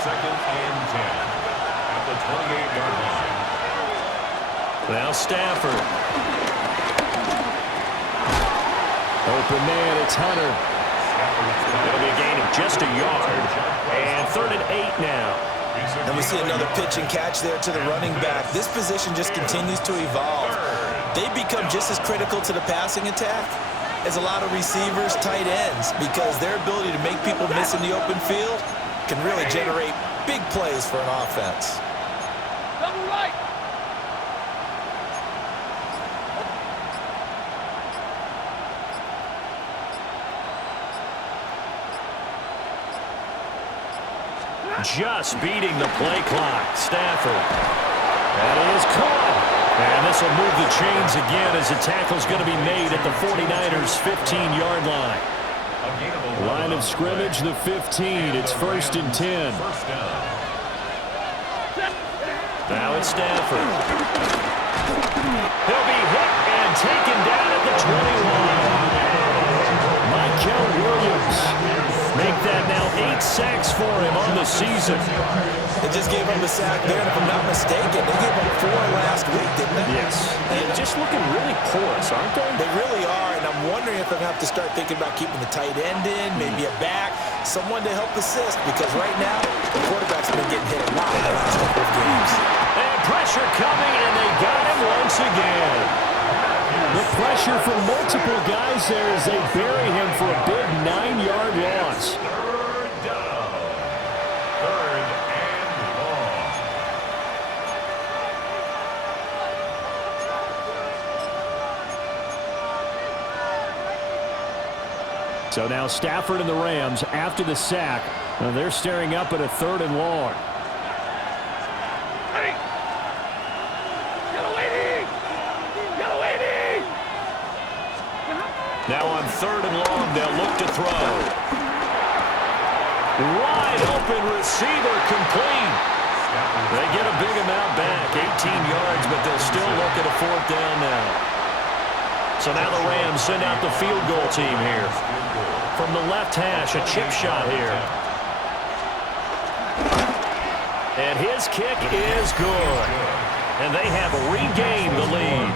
second and 10 at the 28-yard line. Now Stafford. Open man, it's Hunter. It'll be a gain of just a yard. And 3rd and 8 now. And we see another pitch and catch there to the running back. This position just continues to evolve. They become just as critical to the passing attack as a lot of receivers, tight ends, because their ability to make people miss in the open field can really generate big plays for an offense. Double right. Just beating the play clock. Stafford. That is caught. And this will move the chains again as the tackle's going to be made at the 49ers' 15-yard line. Line of scrimmage, the 15. It's 1st and 10. Now it's Stafford. He'll be hit and taken down at the 21. Michael Williams. Make that now 8 sacks for him on the season. They just gave him a sack there, and if I'm not mistaken, they gave him 4 last week, didn't they? Yes. And just looking really porous, aren't they? They really are, and I'm wondering if they're going to have to start thinking about keeping the tight end in, maybe a back, someone to help assist, because right now, the quarterback's been getting hit a lot in the last couple of games. And pressure coming, and they got him once again. The pressure from multiple guys there as they bury him for a big 9-yard loss. Third down. 3rd and long. So now Stafford and the Rams, after the sack, they're staring up at a 3rd and long. Now on 3rd and long, they'll look to throw. Wide open receiver complete. They get a big amount back, 18 yards, but they'll still look at a 4th down now. So now the Rams send out the field goal team here. From the left hash, a chip shot here. And his kick is good. And they have regained the lead.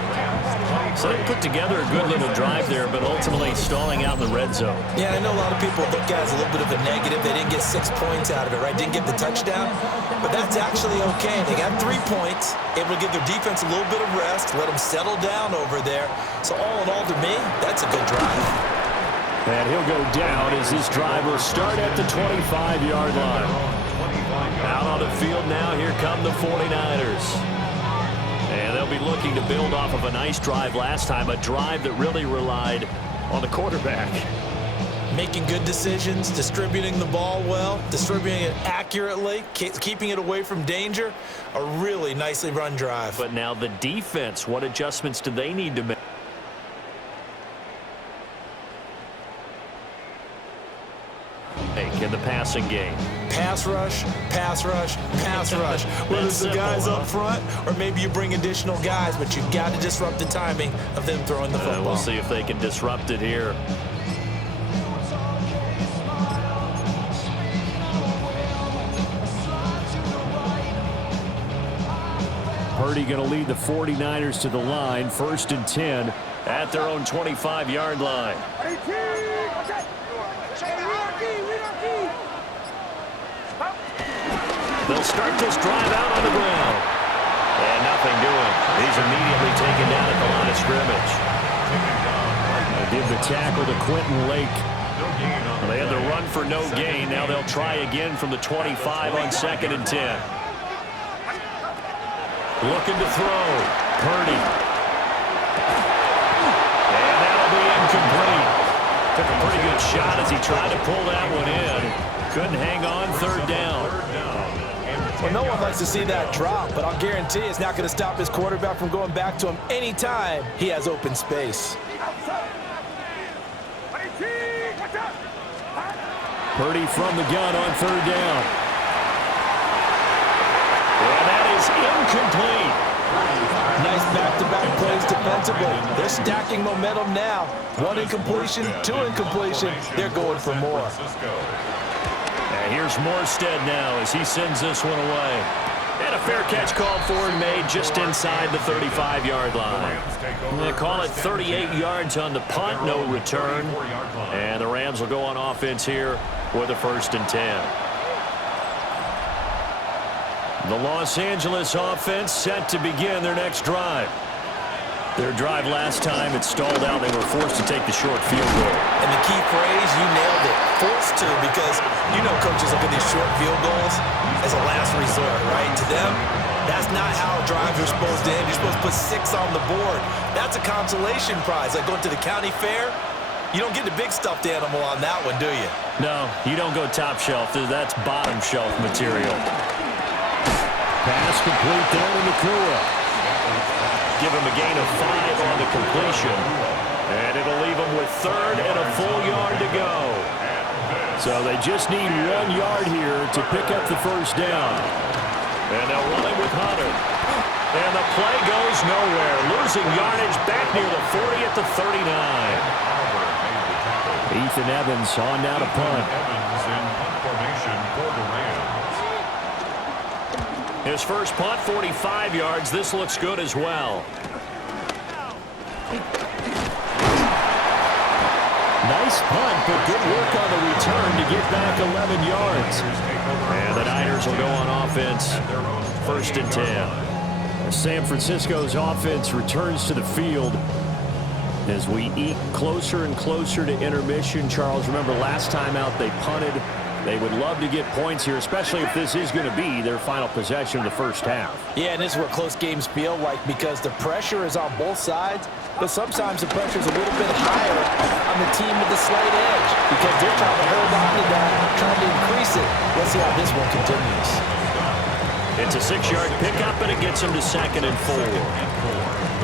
So they put together a good little drive there, but ultimately stalling out in the red zone. Yeah, I know a lot of people look at it as a little bit of a negative. They didn't get 6 points out of it, right? Didn't get the touchdown. But that's actually okay. They got 3 points, able to give their defense a little bit of rest, let them settle down over there. So all in all, to me, that's a good drive. And he'll go down as this drive will start at the 25-yard line. Out on the field now, here come the 49ers. And they'll be looking to build off of a nice drive last time, a drive that really relied on the quarterback. Making good decisions, distributing the ball well, distributing it accurately, keeping it away from danger. A really nicely run drive. But now the defense, what adjustments do they need to make? In the passing game. Pass rush, pass rush, pass rush. Whether it's the guys up front or maybe you bring additional guys, but you've got to disrupt the timing of them throwing the football. We'll see if they can disrupt it here. Purdy going to lead the 49ers to the line, 1st and 10 at their own 25-yard line. They'll start this drive out on the ground. And nothing doing. He's immediately taken down at the line of scrimmage. They'll give the tackle to Quentin Lake. They had the run for no gain. Now they'll try again from the 25 on 2nd and 10. Looking to throw. Purdy. And that'll be incomplete. Took a pretty good shot as he tried to pull that one in. Couldn't hang on, 3rd down. Well, no one likes to see that drop, but I'll guarantee it's not going to stop his quarterback from going back to him anytime he has open space. Purdy from the gun on 3rd down. And that is incomplete. Nice back-to-back plays defensively. They're stacking momentum now. 1 incompletion, 2 incompletion. They're going for more. And here's Morstead now as he sends this one away. And a fair catch called for and made just inside the 35-yard line. They call it 38 yards on the punt, no return. And the Rams will go on offense here with a 1st and 10. The Los Angeles offense set to begin their next drive. Their drive last time, it stalled out. They were forced to take the short field goal. And the key phrase, you nailed it, forced to, because you know coaches look at these short field goals as a last resort, right? To them, that's not how drives are supposed to end. You're supposed to put 6 on the board. That's a consolation prize. Like going to the county fair, you don't get the big stuffed animal on that one, do you? No, you don't go top shelf. That's bottom shelf material. Pass complete down in the Nakua. Give him a gain of 5 on the completion. And it'll leave him with 3rd and a full yard to go. So they just need 1 yard here to pick up the 1st down. And they'll run it with Hunter. And the play goes nowhere. Losing yardage back near the 40 at the 39. Ethan Evans on now to punt. Evans in punt formation for the Rams. His first punt, 45 yards. This looks good as well. Nice punt, but good work on the return to get back 11 yards. And the Niners will go on offense, 1st and 10. San Francisco's offense returns to the field as we eke closer and closer to intermission. Charles, remember last time out they punted. They would love to get points here, especially if this is going to be their final possession of the first half. Yeah, and this is what close games feel like because the pressure is on both sides, but sometimes the pressure is a little bit higher on the team with the slight edge because they're trying to hold on to that, trying to increase it. Let's see how this one continues. It's a 6-yard pickup, and it gets them to 2nd and 4.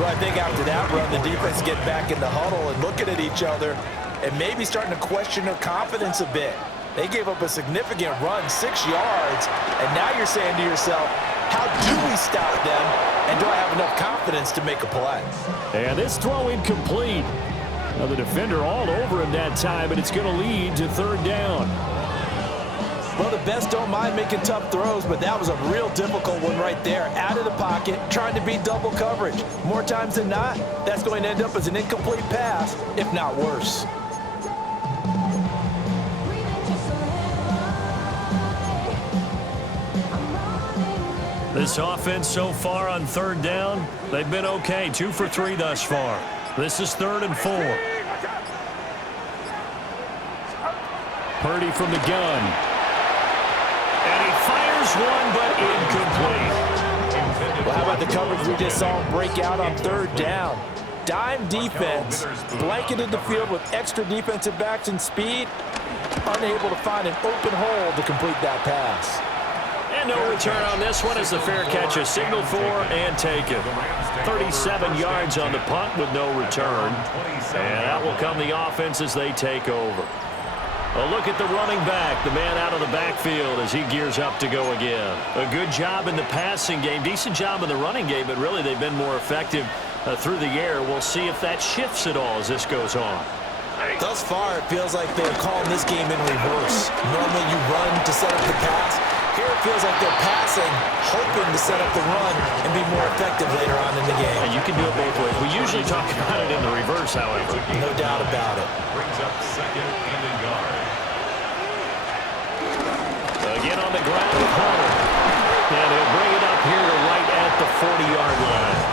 But I think after that run, the defense get back in the huddle and looking at each other and maybe starting to question their confidence a bit. They gave up a significant run, 6 yards, and now you're saying to yourself, how do we stop them, and do I have enough confidence to make a play? And this throw incomplete. Now the defender all over him that time, but it's going to lead to 3rd down. Well, the best don't mind making tough throws, but that was a real difficult one right there. Out of the pocket, trying to beat double coverage. More times than not, that's going to end up as an incomplete pass, if not worse. This offense so far on 3rd down, they've been okay. 2 for 3 thus far. This is 3rd and 4. Purdy from the gun. And he fires one, but incomplete. Well, how about the coverage we just saw break out on 3rd down? Dime defense, blanketed the field with extra defensive backs and speed, unable to find an open hole to complete that pass. And no return on this one as the fair catch is signaled for and taken. 37 yards on the punt with no return. And out will come the offense as they take over. A look at the running back, the man out of the backfield as he gears up to go again. A good job in the passing game, decent job in the running game, but really they've been more effective through the air. We'll see if that shifts at all as this goes on. Thus far, it feels like they're calling this game in reverse. Normally you run to set up the pass. Here it feels like they're passing, hoping to set up the run and be more effective later on in the game. And you can do it both ways. We usually talk about it in the reverse, however. No doubt about it. Brings up 2nd and a yard. Again on the ground with Hunter. And he'll bring it up here to right at the 40-yard line.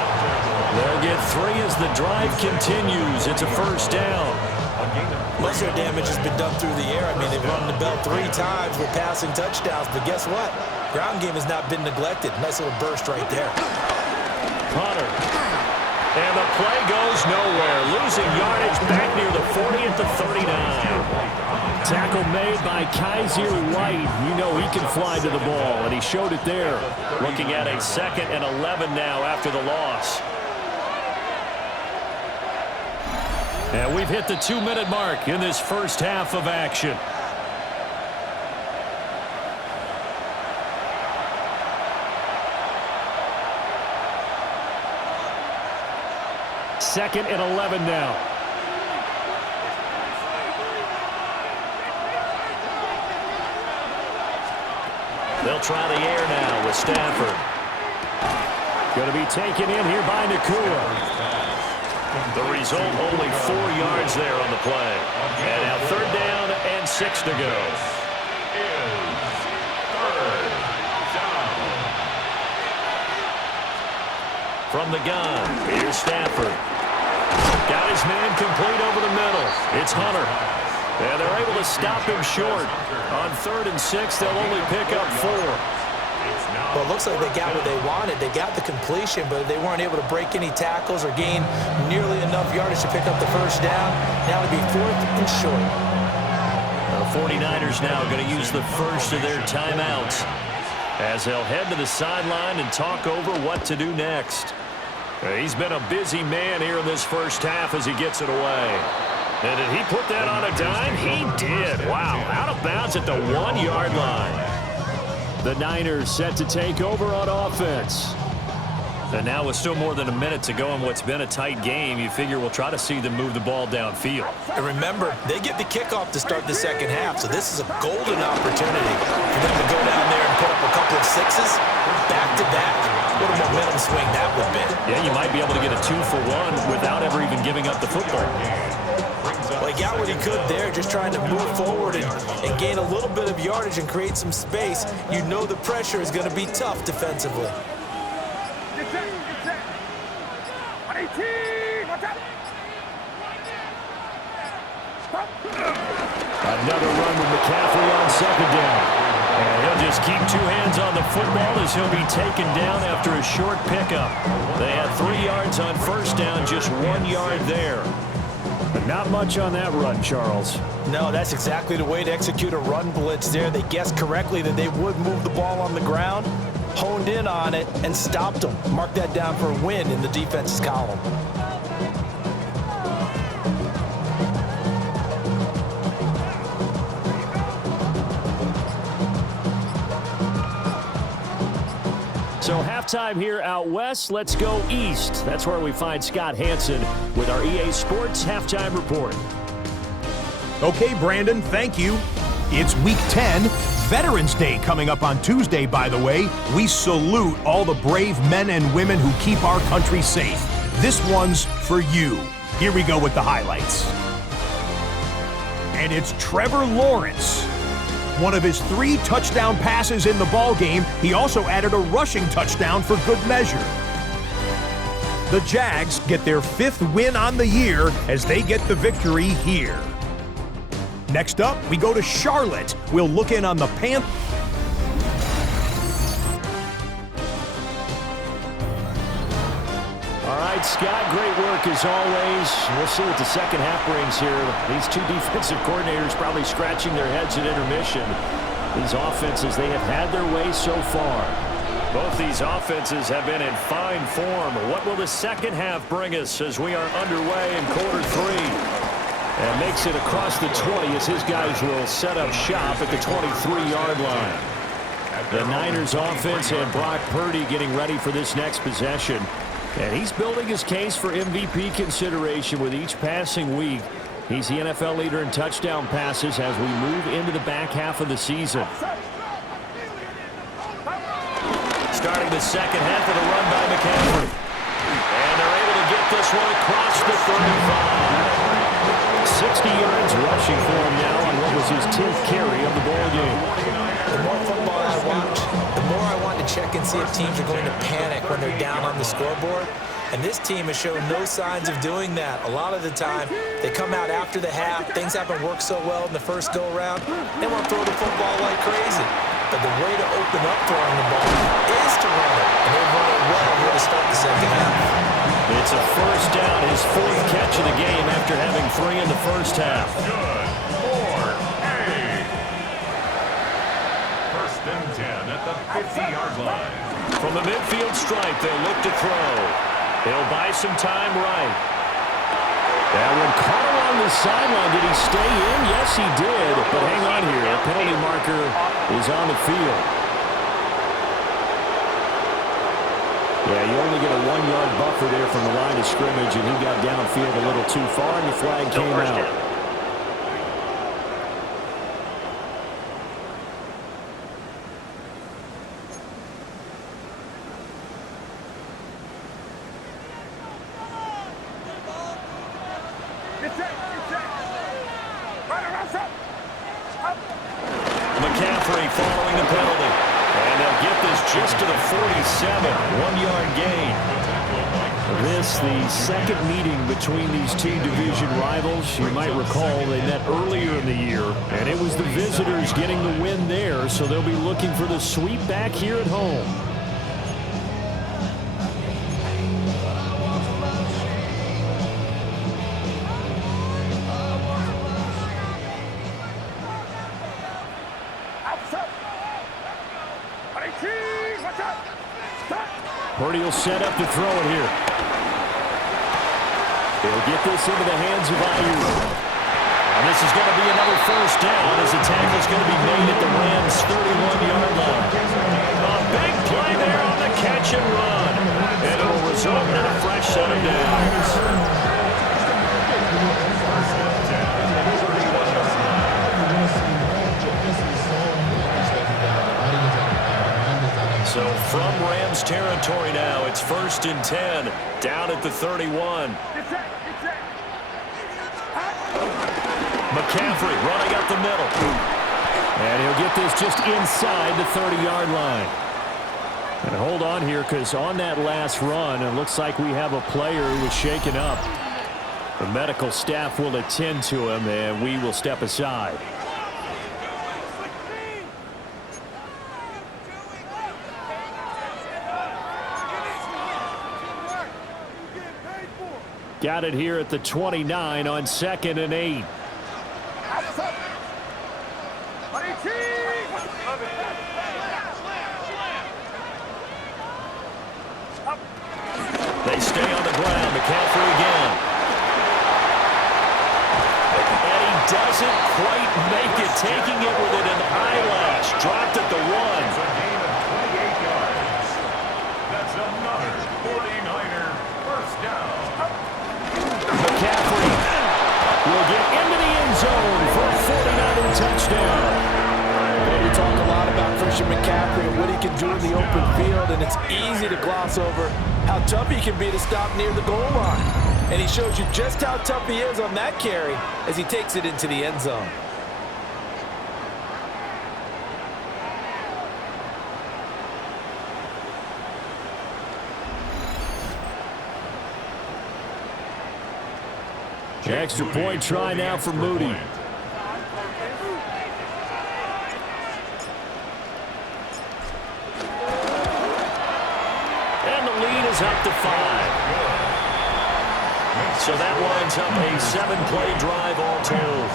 They'll get 3 as the drive continues. It's a 1st down. Most of their damage has been done through the air. I mean, they've run the bell 3 times with passing touchdowns, but guess what? Ground game has not been neglected. Nice little burst right there. Hunter. And the play goes nowhere. Losing yardage back near the 40 at the 39. Tackle made by Kaiser White. You know he can fly to the ball, and he showed it there. Looking at a 2nd and 11 now after the loss. And we've hit the 2-minute mark in this first half of action. Second and 11 now. They'll try the air now with Stafford. Going to be taken in here by Nakua. The result, only 4 yards there on the play. And now 3rd down and 6 to go. From the gun, here's Stafford. Got his man complete over the middle. It's Hunter. And they're able to stop him short. On 3rd and 6, they'll only pick up 4. Well, it looks like they got what they wanted. They got the completion, but they weren't able to break any tackles or gain nearly enough yardage to pick up the 1st down. Now it'll be 4th and short. The 49ers now going to use the first of their timeouts as they'll head to the sideline and talk over what to do next. He's been a busy man here in this first half as he gets it away. And did he put that on a dime? He did. Wow, out of bounds at the 1-yard line. The Niners set to take over on offense. And now with still more than a minute to go in what's been a tight game, you figure we'll try to see them move the ball downfield. And remember, they get the kickoff to start the 2nd half, so this is a golden opportunity for them to go down there and put up a couple of 6s back-to-back. What a momentum swing that would be. Yeah, you might be able to get a 2-for-1 without ever even giving up the football. Well, he got what he could there, just trying to move forward and gain a little bit of yardage and create some space. You know the pressure is going to be tough defensively. Another run with McCaffrey on 2nd down. And he'll just keep 2 hands on the football as he'll be taken down after a short pickup. They had 3 yards on 1st down, just 1 yard there. But not much on that run, Charles. No, that's exactly the way to execute a run blitz there. They guessed correctly that they would move the ball on the ground, honed in on it, and stopped them. Mark that down for a win in the defense's column. So halftime here out west. Let's go east. That's where we find Scott Hansen with our EA Sports Halftime Report. Okay, Brandon, thank you. It's Week 10, Veterans Day coming up on Tuesday, by the way. We salute all the brave men and women who keep our country safe. This one's for you. Here we go with the highlights. And it's Trevor Lawrence. One of his 3 touchdown passes in the ballgame, he also added a rushing touchdown for good measure. The Jags get their 5th win on the year as they get the victory here. Next up, we go to Charlotte. We'll look in on the Panthers. All right, Scott, great work as always. We'll see what the second half brings here. These 2 defensive coordinators probably scratching their heads at intermission. These offenses, they have had their way so far. Both these offenses have been in fine form. What will the second half bring us as we are underway in quarter 3? And makes it across the 20 as his guys will set up shop at the 23-yard line. The Niners offense and Brock Purdy getting ready for this next possession. And he's building his case for MVP consideration with each passing week. He's the NFL leader in touchdown passes as we move into the back half of the season. Starting the second half of the run by McCaffrey. And they're able to get this one across the 35. 60 yards rushing for him now on what was his 10th carry of the ball game. The more football I watch, the more I want to check and see if teams are going to panic when they're down on the scoreboard. And this team has shown no signs of doing that. A lot of the time, they come out after the half. Things haven't worked so well in the first go-around. They want to throw the football like crazy. But the way to open up throwing the ball is to run it. And they've run it well here to start the second half. It's a 1st down, his 4th catch of the game after having 3 in the first half. Good. 1st and 10 at the 50-yard line. From the midfield stripe, they'll look to throw. He'll buy some time right. And when caught along the sideline, did he stay in? Yes, he did. But hang on here. A penalty marker is on the field. Yeah, you only get a 1-yard buffer there from the line of scrimmage, and he got downfield a little too far, and the flag came out. following the penalty. And they'll get this just to the 47, 1-yard gain. This, the second meeting between these two division rivals. You might recall they met earlier in the year, and it was the visitors getting the win there, so they'll be looking for the sweep back here at home. Purdy will set up to throw it here. He'll get this into the hands of Ayuk. And this is going to be another first down as the tackle is going to be made at the Rams' 31-yard line. A big play there on the catch and run. And it'll result in a fresh set of downs. So from Rams territory now, it's 1st and 10, down at the 31. McCaffrey running up the middle. And he'll get this just inside the 30-yard line. And hold on here, because on that last run, it looks like we have a player who was shaken up. The medical staff will attend to him, and we will step aside. Got it here at the 29 on 2nd and 8. They stay on the ground. McCaffrey again. And he doesn't quite make it, taking it within an eyelash. Dropped at the 1. Gain of 28 yards. That's another 49er first down. McCaffrey will get into the end zone for a 49er touchdown. Well, we talk a lot about Christian McCaffrey and what he can do in the open field, and it's easy to gloss over how tough he can be to stop near the goal line. And he shows you just how tough he is on that carry as he takes it into the end zone. Extra point try now for Moody. And the lead is up to 5. So that winds up a 7-play drive all told.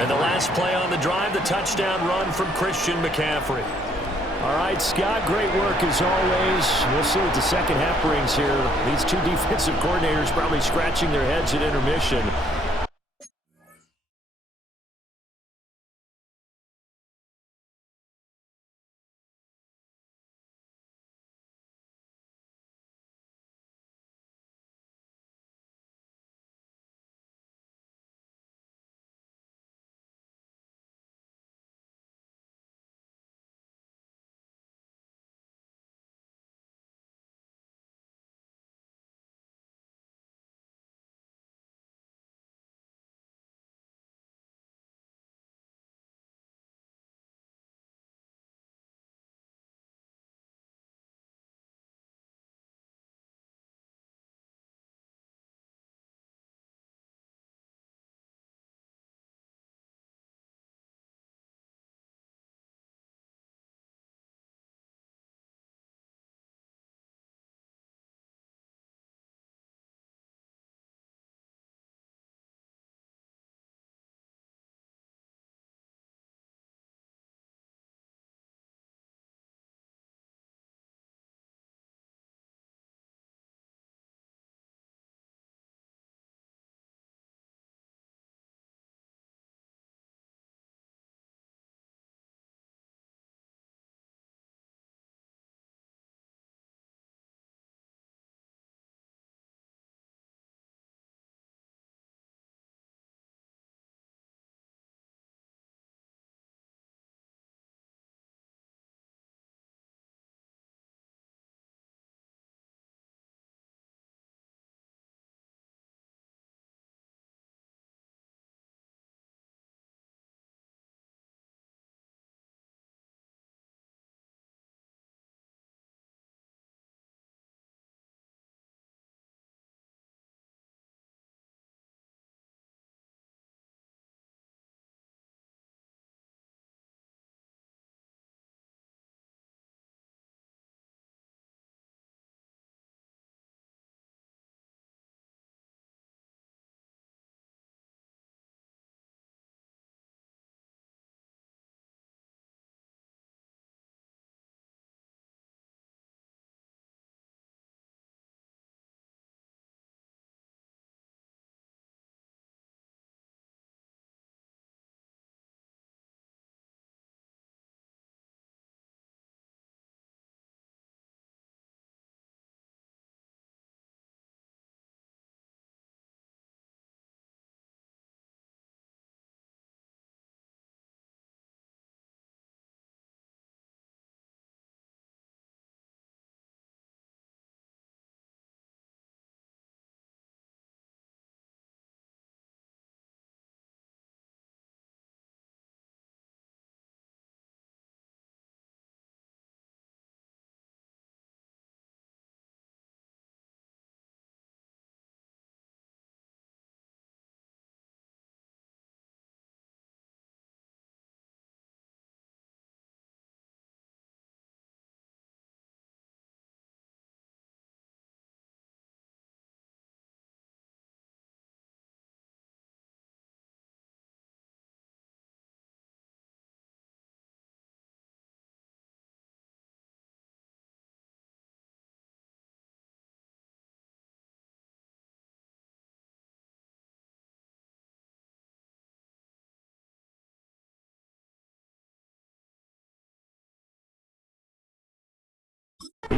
And the last play on the drive, the touchdown run from Christian McCaffrey. All right, Scott, great work as always. We'll see what the second half brings here. These two defensive coordinators probably scratching their heads at intermission.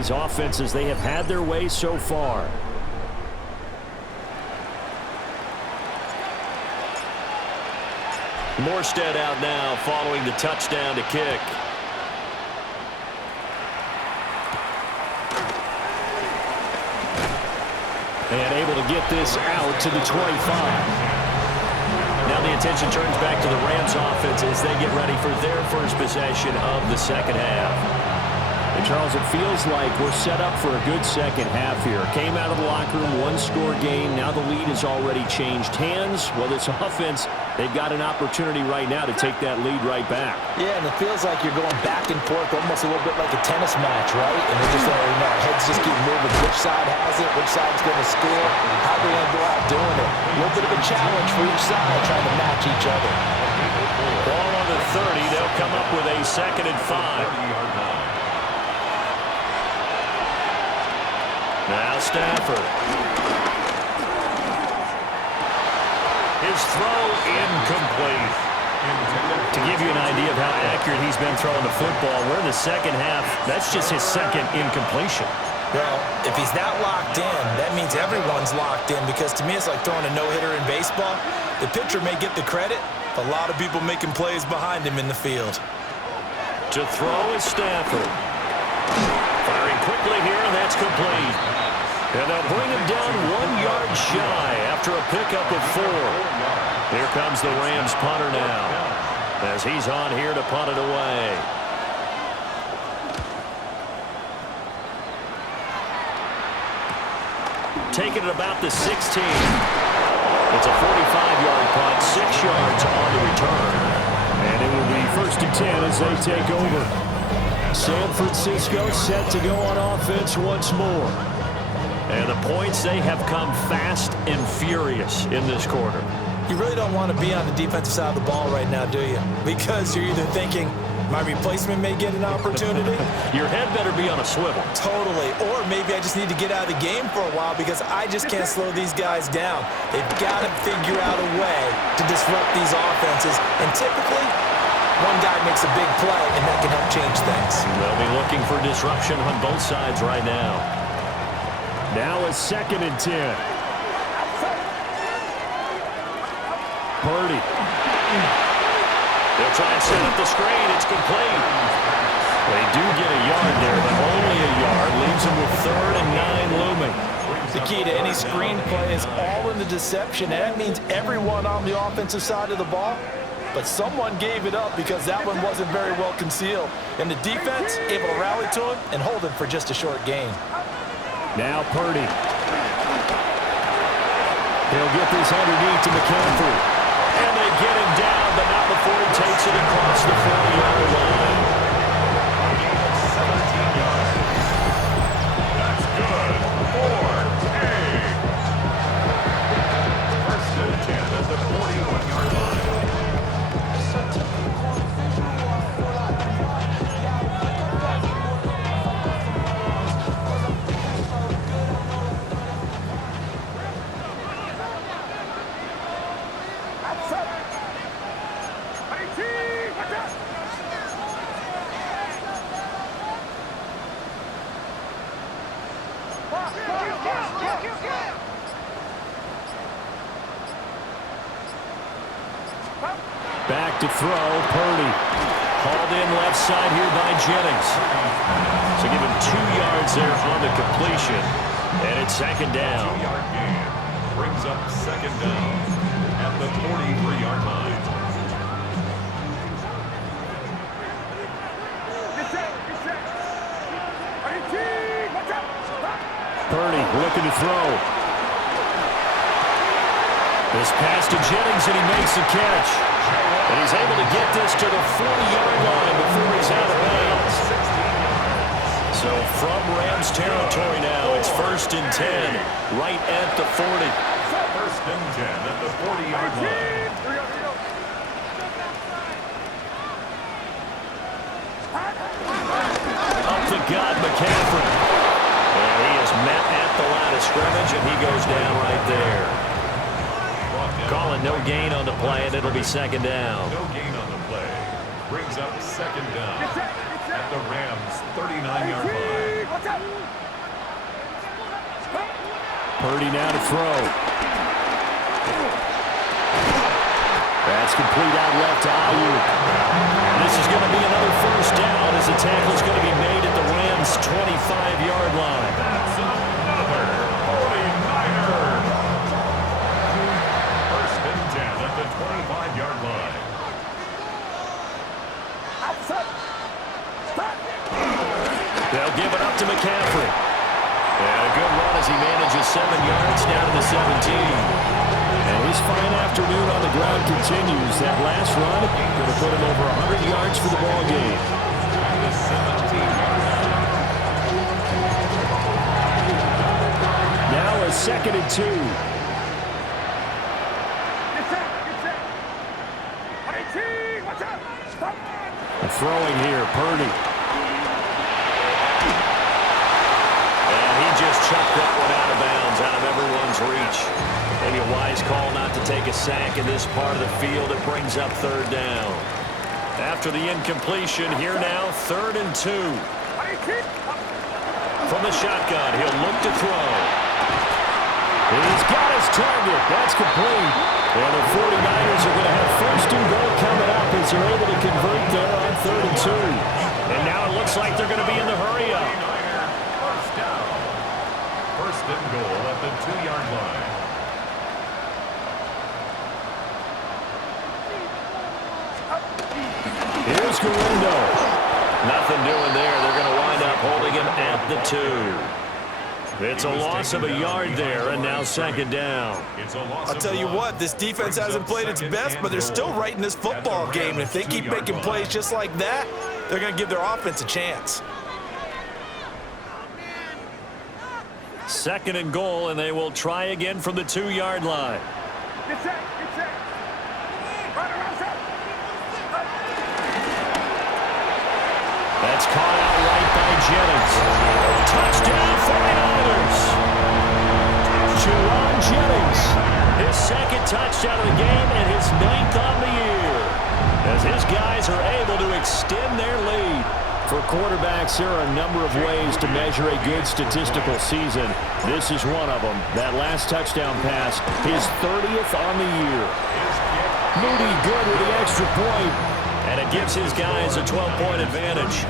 these offenses, they have had their way so far. Morstead out now following the touchdown to kick. And able to get this out to the 25. Now the attention turns back to the Rams offense as they get ready for their first possession of the second half. And Charles, it feels like we're set up for a good second half here. Came out of the locker room, one-score game. Now the lead has already changed hands. Well, this offense, they've got an opportunity right now to take that lead right back. Yeah, and it feels like you're going back and forth almost a little bit like a tennis match, right? And we're just our heads just keep moving. Which side has it? Which side's going to score? How are they going to go out doing it? A little bit of a challenge for each side trying to match each other. Ball on the 30. They'll come up with a 2nd and 5. Now Stafford. His throw incomplete. To give you an idea of how accurate he's been throwing the football, we're in the second half. That's just his second incompletion. Well, if he's not locked in, that means everyone's locked in, because to me it's like throwing a no-hitter in baseball. The pitcher may get the credit, but a lot of people making plays behind him in the field. To throw is Stafford. Firing quickly here, and that's complete. And they'll bring him down 1 yard shy after a pickup of 4. Here comes the Rams punter now, as he's on here to punt it away. Taking it about the 16. It's a 45-yard punt, 6 yards on the return. And it will be 1st and 10 as they take over. San Francisco set to go on offense once more. And the points, they have come fast and furious in this quarter. You really don't want to be on the defensive side of the ball right now, do you? Because you're either thinking, my replacement may get an opportunity. Your head better be on a swivel. Totally. Or maybe I just need to get out of the game for a while because I just can't slow these guys down. They've got to figure out a way to disrupt these offenses. And typically, one guy makes a big play, and that can help change things. They'll be looking for disruption on both sides right now. Now a 2nd and 10. Purdy. They'll try and set up the screen. It's complete. They do get a yard there, but only a yard. Leaves them with 3rd and 9 looming. The key to any screen play is all in the deception. And that means everyone on the offensive side of the ball. But someone gave it up because that one wasn't very well concealed. And the defense able to rally to him and hold him for just a short gain. Now Purdy. He'll get this underneath to McCaffrey. And they get him down, but not before he takes it across the 40-yard line. 17 yards. That's good. 4. 1st and 10 at the 41-yard line. Back to throw, Purdy. Hauled in left side here by Jennings. So give him 2 yards there on the completion. And it's 2nd down. 2-yard gain brings up 2nd down at the 43-yard line. Purdy looking to throw. This pass to Jennings, and he makes the catch. And he's able to get this to the 40-yard line before he's out of bounds. So from Rams territory now, it's 1st and 10, right at the 40. 1st and 10 at the 40-yard line. Up the gut, McCaffrey. And he is met at the line of scrimmage, and he goes down right there. Calling no gain on the play, and it'll be 2nd down. No gain on the play. Brings up 2nd down at the Rams' 39-yard line. Purdy now to throw. That's complete out left to Ayuk. This is going to be another first down as the tackle is going to be made at the Rams' 25-yard line. That's another 49er. First and 10 at the 25-yard line. They'll give it up to McCaffrey. And a good run as he manages 7 yards down to the 17. And his fine afternoon on the ground continues. That last run going to put him over 100 yards for the ball game. The 17-yard line. Now a 2nd and 2. Throwing here, Purdy. And he just chucked that one out of bounds, out of everyone's reach. Maybe a wise call not to take a sack in this part of the field. It brings up 3rd down. After the incompletion, here now, 3rd and 2. From the shotgun, he'll look to throw. He's got his target. That's complete. And the 49ers are going to have 1st and goal coming up as they're able to convert there on 3rd and 2. And now it looks like they're going to be in the hurry-up. First down. 1st and goal at the 2-yard line. Here's Galindo. Nothing doing there. They're going to wind up holding him at the 2. It's a loss of a yard there, and now 2nd down. I'll tell you what, this defense hasn't played its best, but they're still right in this football game. And if they keep making plays just like that, they're going to give their offense a chance. 2nd and goal, and they will try again from the 2-yard line. That's caught out right by Jennings. Touchdown 49ers. Jerron Jennings. His 2nd touchdown of the game and his 9th on the year. As his guys are able to extend their lead. For quarterbacks, there are a number of ways to measure a good statistical season. This is one of them. That last touchdown pass, his 30th on the year. Moody good with the extra point. And it gives his guys a 12-point advantage.